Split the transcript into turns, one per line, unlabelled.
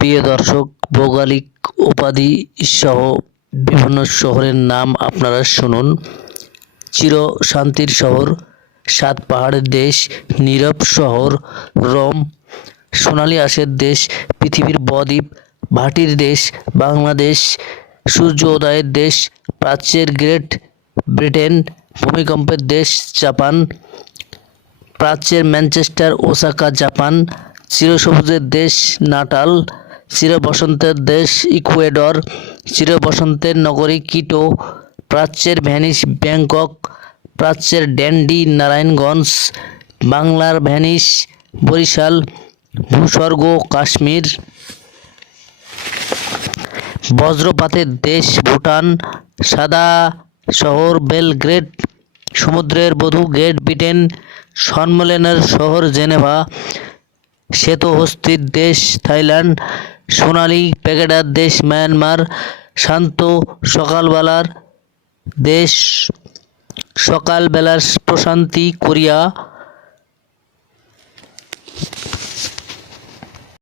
প্রিয় দর্শক, ভৌগোলিক উপাধি সহ বিভিন্ন শহরের নাম আপনারা শুনুন। চির শান্তির শহর, সাত পাহাড়ের দেশ, নীরব শহর, রোম, সোনালী আঁশের দেশ, পৃথিবীর বদ্বীপ, ভাটির দেশ, বাংলাদেশ, সূর্য উদয়ের দেশ, প্রাচ্যের গ্রেট ব্রিটেন, ভূমিকম্পের দেশ, জাপান, প্রাচ্যের ম্যানচেস্টার, ওসাকা, জাপান, চিরসবুজের দেশ, নাটাল চির বসন্তের দেশ ইকুয়েডর চির বসন্তের নগরী কিটো, প্রাচ্যের ভ্যানিস ব্যাংকক, প্রাচ্যের ড্যান্ডি নারায়ণগঞ্জ, বাংলার ভ্যানিস বরিশাল, ভূস্বর্গ কাশ্মীর। বজ্রপাতের দেশ ভুটান, সাদা শহর বেলগ্রেড, সমুদ্রের বধূ গ্রেট ব্রিটেন সম্মেলনের শহর জেনেভা, শ্বেতহস্তির দেশ থাইল্যান্ড সোনালী প্যাকেটার দেশ মায়ানমার। শান্ত সকালবেলার দেশ সকালবেলার প্রশান্তি কোরিয়া।